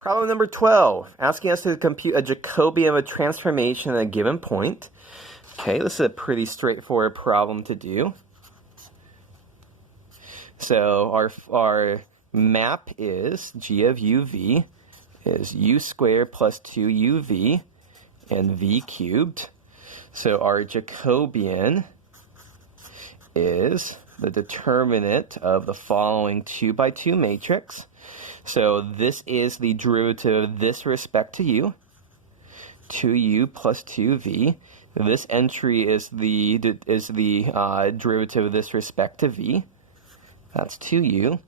Problem number 12, asking us to compute a Jacobian of a transformation at a given point. Okay, this is a pretty straightforward problem to do. So our map is g of uv is u squared plus 2uv and v cubed. So our Jacobian is the determinant of the following 2 by 2 matrix. So this is the derivative of this respect to u, 2u plus 2v. This entry is the derivative of this respect to v. That's 2u.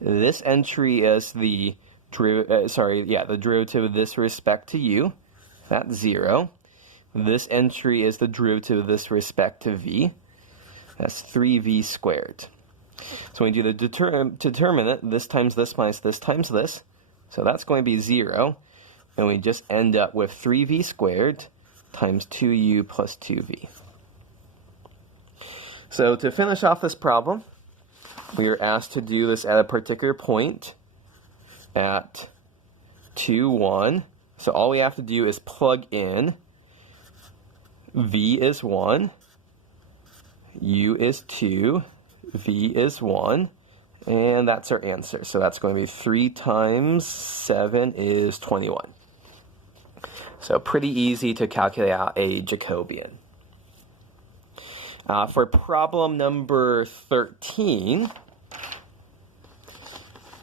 This entry is the derivative of this respect to u. That's 0. This entry is the derivative of this respect to v. That's 3v squared. So when we do the determinant, this times this minus this times this. So that's going to be 0. And we just end up with 3v squared times 2u plus 2v. So to finish off this problem, we are asked to do this at a particular point at 2, 1. So all we have to do is plug in v is 1, u is 2, v is 1, and that's our answer. So that's going to be 3 times 7 is 21. So pretty easy to calculate out a Jacobian. For problem number 13,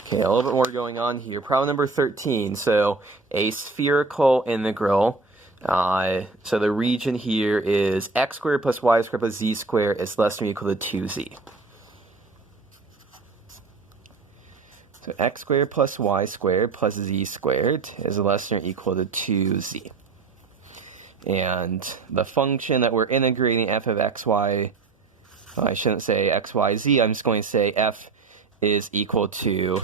okay, a little bit more going on here. Problem number 13, so a spherical integral. So the region here is x squared plus y squared plus z squared is less than or equal to 2z. So x squared plus y squared plus z squared is less than or equal to 2z. And the function that we're integrating f of xy, well, I shouldn't say xyz, I'm just going to say f is equal to,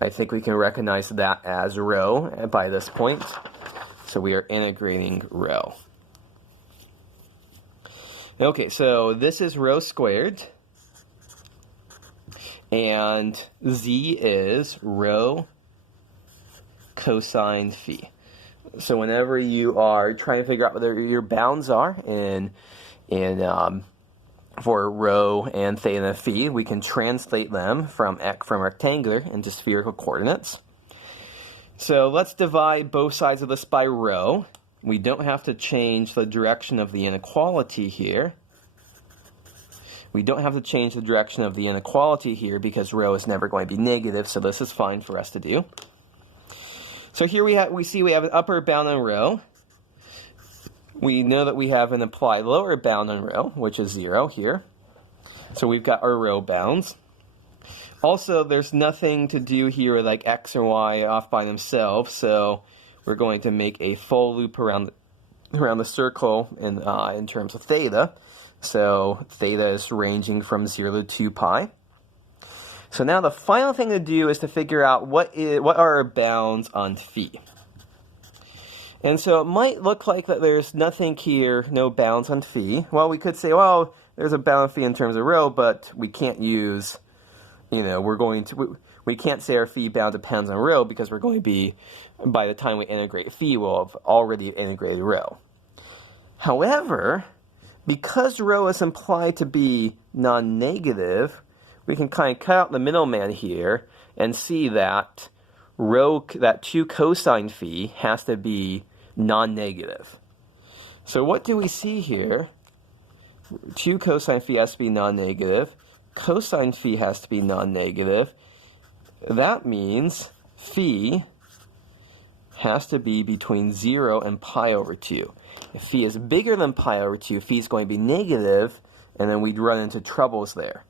I think we can recognize that as rho by this point. So we are integrating rho. Okay, so this is rho squared. And z is rho cosine phi. So whenever you are trying to figure out what your bounds are for rho and theta and phi, we can translate them from rectangular into spherical coordinates. So let's divide both sides of this by rho. We don't have to change the direction of the inequality here. We don't have to change the direction of the inequality here because rho is never going to be negative, so this is fine for us to do. So here we have an upper bound on rho. We know that we have an applied lower bound on rho, which is 0 here. So we've got our rho bounds. Also, there's nothing to do here with like x or y off by themselves, so we're going to make a full loop around the circle in terms of theta. So theta is ranging from 0 to 2 pi. So now the final thing to do is to figure out what are our bounds on phi. And so it might look like that there's nothing here, no bounds on phi. Well, we could say, well, there's a bound on phi in terms of rho, but we can't use, we can't say our phi bound depends on rho because we're going to be, by the time we integrate phi, we'll have already integrated rho. However, because rho is implied to be non-negative, we can kind of cut out the middleman here and see that that 2 cosine phi has to be non-negative. So what do we see here? 2 cosine phi has to be non-negative. Cosine phi has to be non-negative. That means phi has to be between 0 and pi over 2. If phi is bigger than pi over 2, phi is going to be negative, and then we'd run into troubles there.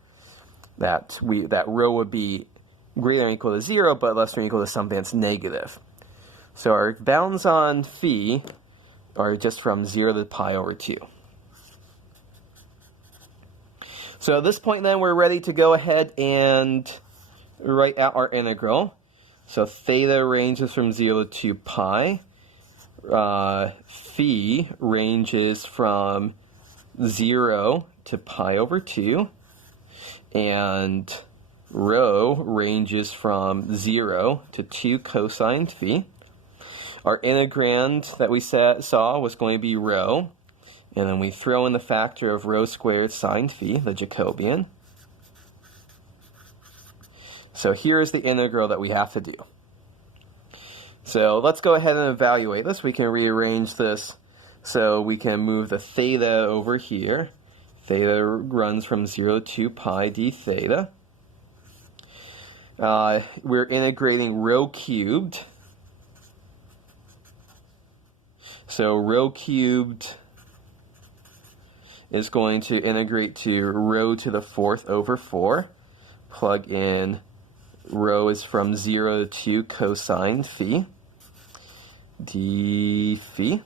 That rho would be greater than or equal to 0, but less than or equal to something that's negative. So our bounds on phi are just from 0 to pi over 2. So at this point then, we're ready to go ahead and write out our integral. So theta ranges from 0 to 2 pi. Phi ranges from 0 to pi over 2. And rho ranges from 0 to 2 cosine phi. Our integrand that we saw was going to be rho, and then we throw in the factor of rho squared sine phi, the Jacobian. So here is the integral that we have to do. So let's go ahead and evaluate this. We can rearrange this so we can move the theta over here. Theta runs from 0 to pi d theta. We're integrating rho cubed. So rho cubed is going to integrate to rho to the 4th over 4. Plug in rho is from 0 to 2 cosine phi d phi.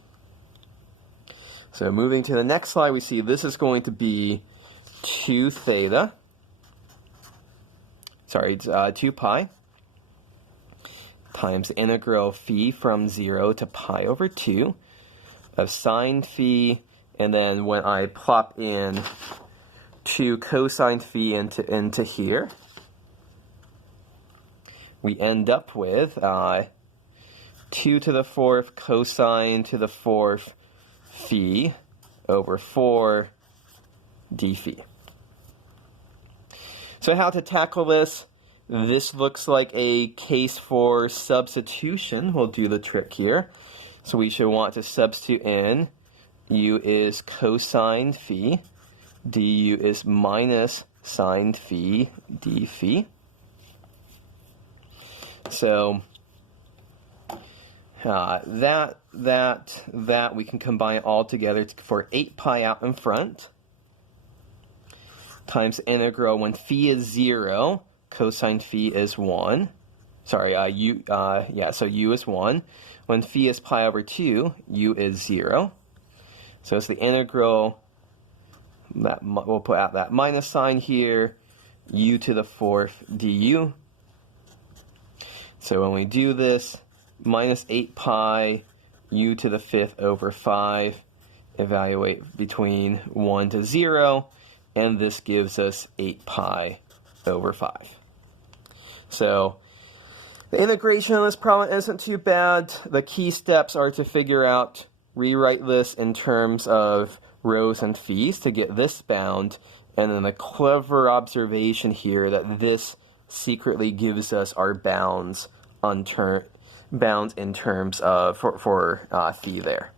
So moving to the next slide, we see this is going to be 2 theta. Sorry, it's 2 pi times the integral phi from 0 to pi over 2 of sine phi, and then when I plop in 2 cosine phi into here, we end up with 2 to the 4th cosine to the 4th phi over 4 d phi. So how to tackle this? This looks like a case for substitution. We'll do the trick here. So we should want to substitute in u is cosine phi, du is minus sine phi d phi. So that we can combine all together for 8 pi out in front times the integral when phi is 0, cosine phi is 1. Sorry, so u is 1. When phi is pi over 2, u is 0. So it's the integral, that we'll put out that minus sign here, u to the 4th du. So when we do this, minus 8 pi, u to the 5th over 5, evaluate between 1 to 0, and this gives us 8 pi over 5. So the integration of this problem isn't too bad. The key steps are to figure out, rewrite this in terms of rhos and phis to get this bound, and then the clever observation here that this secretly gives us our bounds in terms of for phi there.